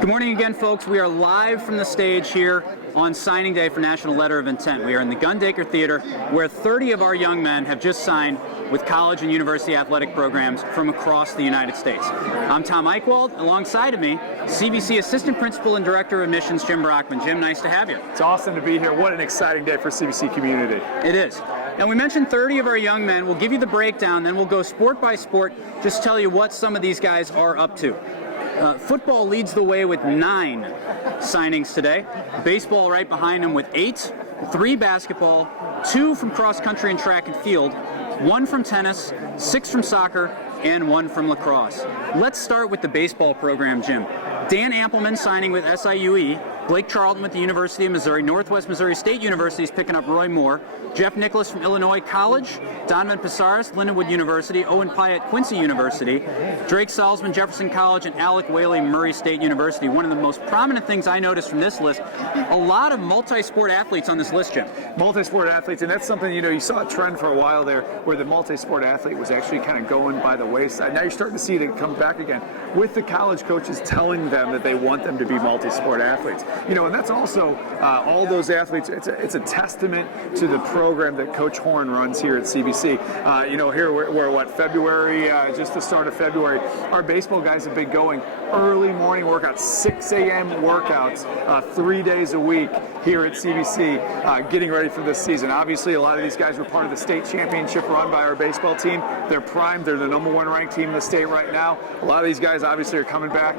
Good morning again, folks. We are live from the stage here on signing day for National Letter of Intent. We are in the Gundaker Theater, where 30 of our young men have just signed with college and university athletic programs from across the United States. I'm Tom Eichwald. Alongside of me, CBC Assistant Principal and Director of Admissions, Jim Brockman. Jim, nice to have you. It's awesome to be here. What an exciting day for CBC community. It is. And we mentioned 30 of our young men. We'll give you the breakdown, then we'll go sport by sport, just tell you what some of these guys are up to. Football leads the way with 9 signings today. Baseball right behind them with 8, 3 basketball, 2 from cross country and track and field, 1 from tennis, 6 from soccer, and 1 from lacrosse. Let's start with the baseball program, Jim. Dan Ampleman signing with SIUE, Blake Charlton with the University of Missouri, Northwest Missouri State University is picking up Roy Moore, Jeff Nicholas from Illinois College, Donovan Pisaris, Lindenwood University, Owen Pyatt, Quincy University, Drake Salzman, Jefferson College, and Alec Whaley, Murray State University. One of the most prominent things I noticed from this list, a lot of multi-sport athletes on this list, Jim. Multi-sport athletes, and that's something, you saw a trend for a while there where the multi-sport athlete was actually kind of going by the wayside. Now you're starting to see it come back again with the college coaches telling them that they want them to be multi-sport athletes. And that's also all those athletes, it's a testament to the program that Coach Horn runs here at CBC. Here we're February, just the start of February. Our baseball guys have been going early morning workouts, 6 a.m. workouts, 3 days a week here at CBC, getting ready for this season. Obviously, a lot of these guys were part of the state championship run by our baseball team. They're primed. They're the #1 ranked team in the state right now. A lot of these guys obviously are coming back,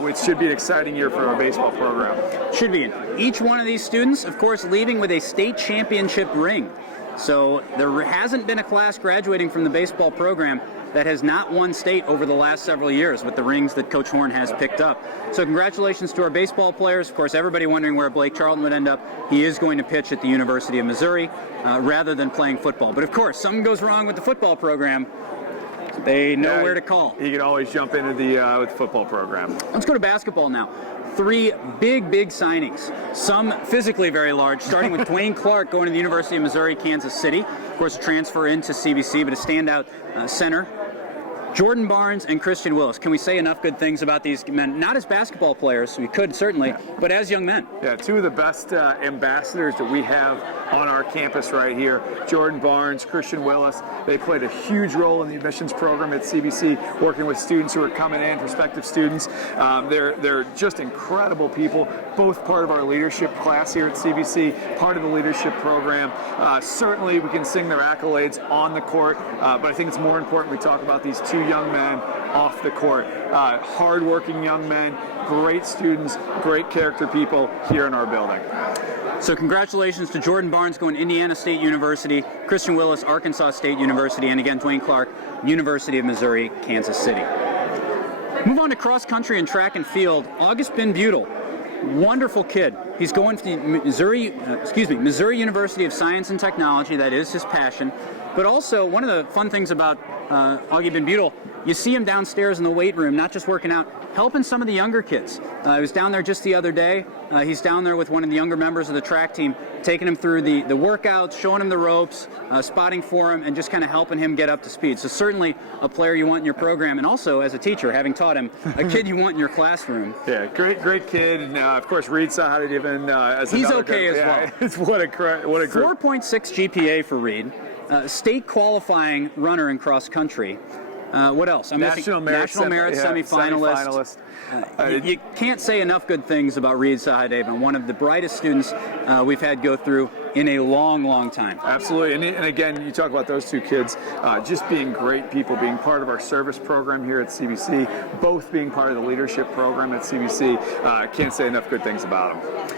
which should be an exciting year for our baseball program. Should be. Each one of these students, of course, leaving with a state championship ring. So there hasn't been a class graduating from the baseball program that has not won state over the last several years with the rings that Coach Horn has picked up. So congratulations to our baseball players. Of course, everybody wondering where Blake Charlton would end up. He is going to pitch at the University of Missouri rather than playing football. But of course, something goes wrong with the football program, they know where to call. You can always jump into the football program. Let's go to basketball now. 3 big signings. Some physically very large, starting with Dwayne Clark going to the University of Missouri, Kansas City. Of course, a transfer into CBC, but a standout center. Jordan Barnes and Christian Willis. Can we say enough good things about these men? Not as basketball players, we could certainly, but as young men. Yeah, 2 of the best ambassadors that we have on our campus right here. Jordan Barnes, Christian Willis. They played a huge role in the admissions program at CBC, working with students who are coming in, prospective students. They're just incredible people, both part of our leadership class here at CBC, part of the leadership program. Certainly we can sing their accolades on the court, but I think it's more important we talk about these 2 young men off the court. Hard-working young men, great students, great character people here in our building. So congratulations to Jordan Barnes going to Indiana State University, Christian Willis, Arkansas State University, and again, Dwayne Clark, University of Missouri, Kansas City. Move on to cross country and track and field. August Bin Butel, wonderful kid. He's going to the Missouri University of Science and Technology. That is his passion. But also, one of the fun things about Augie Bin Butel, you see him downstairs in the weight room, not just working out, helping some of the younger kids. I was down there just the other day. He's down there with one of the younger members of the track team, taking him through the workouts, showing him the ropes, spotting for him, and just kind of helping him get up to speed. So certainly a player you want in your program, and also as a teacher, having taught him, a kid you want in your classroom. Yeah, great kid. And of course, Reed saw how to even as he's okay as well. It's what a great 4.6 GPA for Reed. State qualifying runner in cross country. What else? National Merit semifinalist. You can't say enough good things about Reed Sahadevan, one of the brightest students we've had go through in a long time. Absolutely, and again, you talk about those 2 kids just being great people, being part of our service program here at CBC, both being part of the leadership program at CBC. Can't say enough good things about them.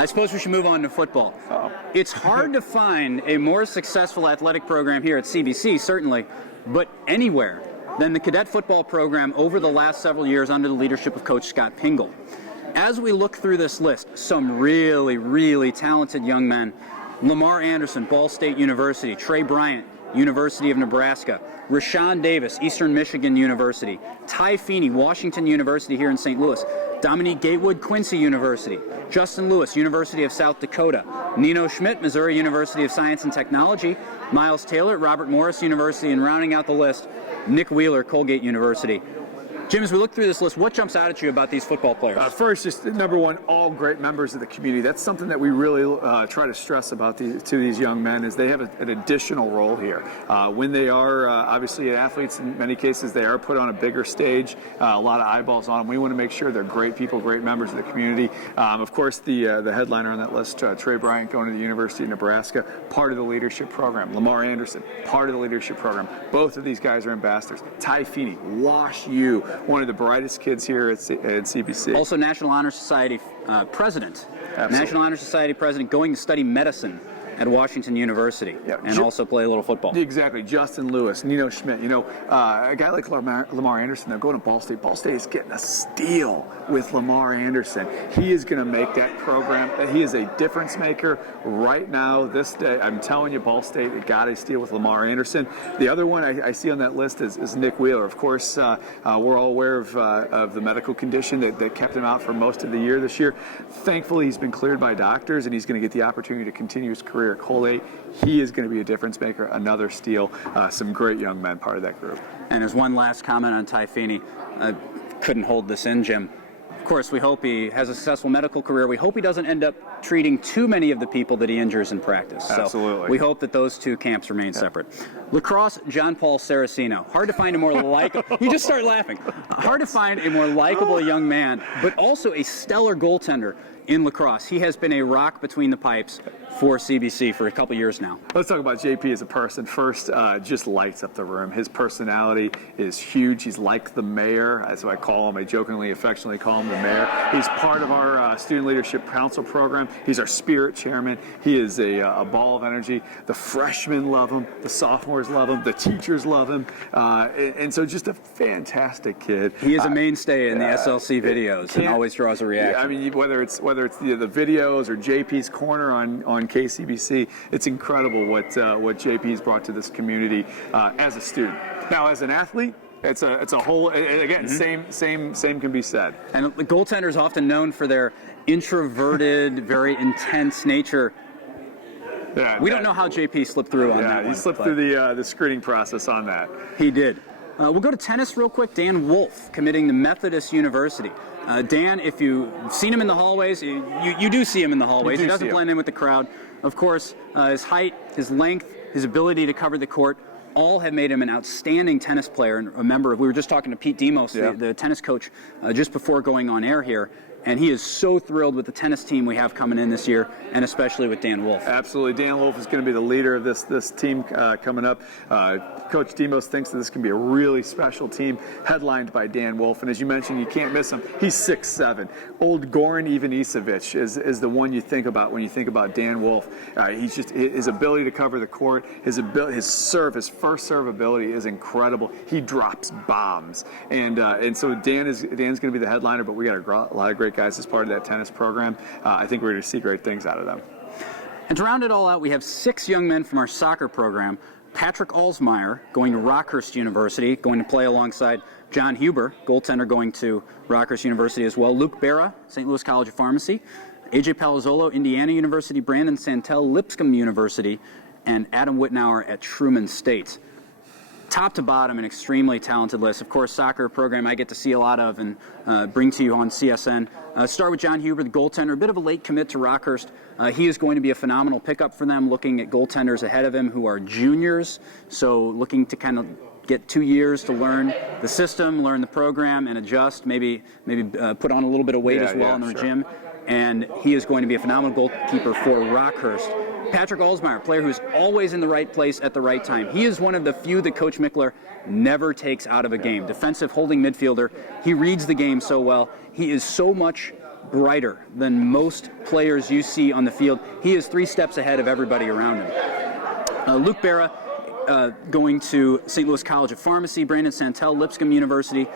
I suppose we should move on to football. It's hard to find a more successful athletic program here at CBC, certainly, but anywhere than the cadet football program over the last several years under the leadership of Coach Scott Pingle. As we look through this list, some really talented young men. Lamar Anderson, Ball State University, Trey Bryant, University of Nebraska, Rashawn Davis, Eastern Michigan University, Ty Feeney, Washington University here in St. Louis, Dominique Gatewood, Quincy University, Justin Lewis, University of South Dakota, Nino Schmidt, Missouri University of Science and Technology, Miles Taylor, Robert Morris University, and rounding out the list, Nick Wheeler, Colgate University. Jim, as we look through this list, what jumps out at you about these football players? First, just number one, all great members of the community. That's something that we really try to stress about to these young men is they have an additional role here. When they are obviously athletes, in many cases they are put on a bigger stage, a lot of eyeballs on them. We want to make sure they're great people, great members of the community. Of course, the headliner on that list, Trey Bryant, going to the University of Nebraska, part of the leadership program. Lamar Anderson, part of the leadership program. Both of these guys are ambassadors. Ty Feeney, Wash U, one of the brightest kids here at CBC. Also National Honor Society president. Absolutely. National Honor Society president going to study medicine at Washington University, and also play a little football. Exactly. Justin Lewis, Nino Schmidt. A guy like Lamar Anderson, they're going to Ball State. Ball State is getting a steal with Lamar Anderson. He is going to make that program. He is a difference maker right now, this day. I'm telling you, Ball State got a steal with Lamar Anderson. The other one I see on that list is Nick Wheeler. Of course, we're all aware of the medical condition that kept him out for most of the year this year. Thankfully, he's been cleared by doctors, and he's going to get the opportunity to continue his career at Colgate. He is going to be a difference maker, another steal. Some great young men part of that group. And there's one last comment on Ty Feeney. Couldn't hold this in, Jim. Of course, we hope he has a successful medical career. We hope he doesn't end up treating too many of the people that he injures in practice. Absolutely. So we hope that those two camps remain separate. Lacrosse, John Paul Saraceno. Hard to find a more likable. You just start laughing. Hard to find a more likable young man, but also a stellar goaltender in lacrosse. He has been a rock between the pipes for CBC for a couple years now. Let's talk about JP as a person. First, just lights up the room. His personality is huge. He's like the mayor, as I call him. I jokingly, affectionately call him the mayor. He's part of our Student Leadership Council program. He's our spirit chairman. He is a ball of energy. The freshmen love him. The sophomores love him. The teachers love him. And so just a fantastic kid. He is a mainstay in the SLC videos and always draws a reaction. Yeah, I mean, whether it's the videos or JP's corner on KCBC, it's incredible what JP's brought to this community as a student. Now, as an athlete, it's a whole. And again, same can be said. And the goaltender is often known for their introverted, very intense nature. Yeah, we don't know how JP slipped through on that one. He slipped through the screening process on that. He did. We'll go to tennis real quick. Dan Wolf, committing to Methodist University. Dan, if you've seen him in the hallways, you do see him in the hallways. He doesn't blend in with the crowd. Of course, his height, his length, his ability to cover the court, all have made him an outstanding tennis player and a member of. We were just talking to Pete Demos, the tennis coach, just before going on air here. And he is so thrilled with the tennis team we have coming in this year, and especially with Dan Wolf. Absolutely. Dan Wolf is going to be the leader of this team coming up. Coach Demos thinks that this can be a really special team, headlined by Dan Wolf. And as you mentioned, you can't miss him. He's 6'7". Old Goran Ivanisevic is the one you think about when you think about Dan Wolf. He's just his ability to cover the court, his first serve ability is incredible. He drops bombs, and so Dan's going to be the headliner. But we got a lot of great guys as part of that tennis program. I think we're going to see great things out of them. And to round it all out, we have 6 young men from our soccer program. Patrick Alsmeyer going to Rockhurst University, going to play alongside John Huber, goaltender, going to Rockhurst University as well. Luke Barra, St. Louis College of Pharmacy. AJ Palazzolo, Indiana University. Brandon Santel, Lipscomb University. And Adam Wittenauer at Truman State. Top to bottom, an extremely talented list. Of course, soccer program I get to see a lot of and bring to you on CSN. Start with John Huber, the goaltender, a bit of a late commit to Rockhurst. He is going to be a phenomenal pickup for them, looking at goaltenders ahead of him who are juniors, so looking to kind of get 2 years to learn the system, learn the program, and adjust, maybe put on a little bit of weight as well in the gym. And he is going to be a phenomenal goalkeeper for Rockhurst. Patrick Alsmeyer, player who's always in the right place at the right time. He is one of the few that Coach Mickler never takes out of a game. Defensive holding midfielder. He reads the game so well. He is so much brighter than most players you see on the field. He is 3 steps ahead of everybody around him. Luke Barra going to St. Louis College of Pharmacy. Brandon Santel, Lipscomb University.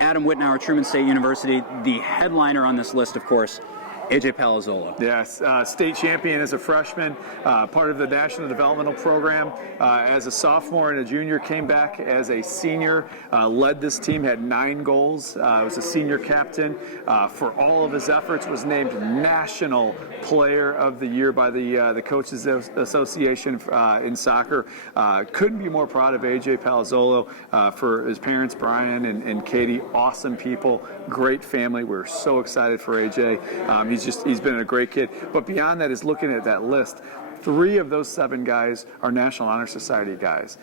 Adam Wittenauer, Truman State University. The headliner on this list, of course, AJ Palazzolo. Yes, state champion as a freshman, part of the National Developmental Program as a sophomore and a junior, came back as a senior, led this team, had 9 goals, was a senior captain for all of his efforts, was named National Player of the Year by the Coaches Association in soccer. Couldn't be more proud of AJ Palazzolo for his parents, Brian and Katie, awesome people, great family. We're so excited for AJ. He's been a great kid. But beyond that is looking at that list. 3 of those 7 guys are National Honor Society guys.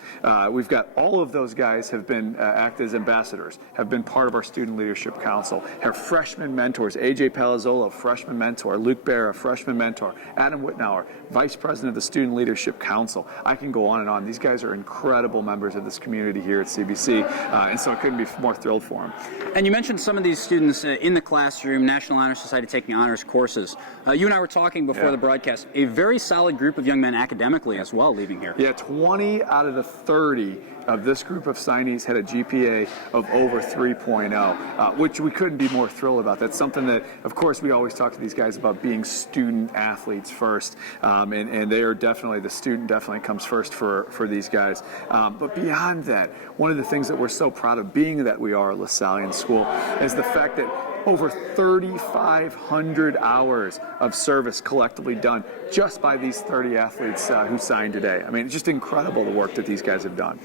We've got all of those guys have been acted as ambassadors, have been part of our Student Leadership Council, have freshman mentors. AJ Palazzolo, freshman mentor. Luke Barra, freshman mentor. Adam Wittenauer, Vice President of the Student Leadership Council. I can go on and on. These guys are incredible members of this community here at CBC, and so I couldn't be more thrilled for them. And you mentioned some of these students in the classroom, National Honor Society taking honors courses. You and I were talking before the broadcast, a very solid group of young men academically as well leaving here. Yeah, 20 out of the 30 of this group of signees had a GPA of over 3.0, which we couldn't be more thrilled about. That's something that, of course, we always talk to these guys about being student athletes first, and they are definitely, the student definitely comes first for these guys. But beyond that, one of the things that we're so proud of, being that we are a LaSallian school, is the fact that over 3,500 hours of service collectively done just by these 30 athletes who signed today. I mean, it's just incredible the work that these guys have done.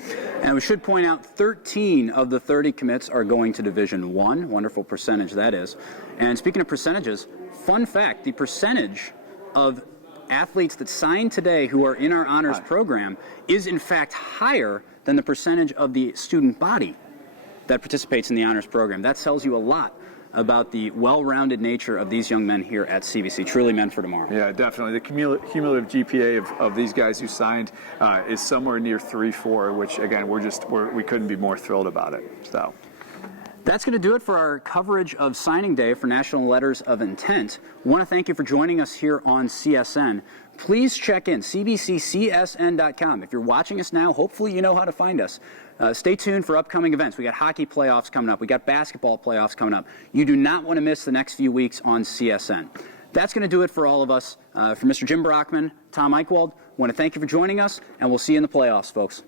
And we should point out 13 of the 30 commits are going to Division I. Wonderful percentage that is. And speaking of percentages, fun fact, the percentage of athletes that signed today who are in our honors program is in fact higher than the percentage of the student body that participates in the honors program. That tells you a lot about the well-rounded nature of these young men here at CBC, truly men for tomorrow. Yeah, definitely. The cumulative GPA of these guys who signed is somewhere near 3.4, which again, we couldn't be more thrilled about it. So. That's going to do it for our coverage of signing day for National Letters of Intent. I want to thank you for joining us here on CSN. Please check in, cbccsn.com. If you're watching us now, hopefully you know how to find us. Stay tuned for upcoming events. We got hockey playoffs coming up. We got basketball playoffs coming up. You do not want to miss the next few weeks on CSN. That's going to do it for all of us. For Mr. Jim Brockman, Tom Eichwald, I want to thank you for joining us, and we'll see you in the playoffs, folks.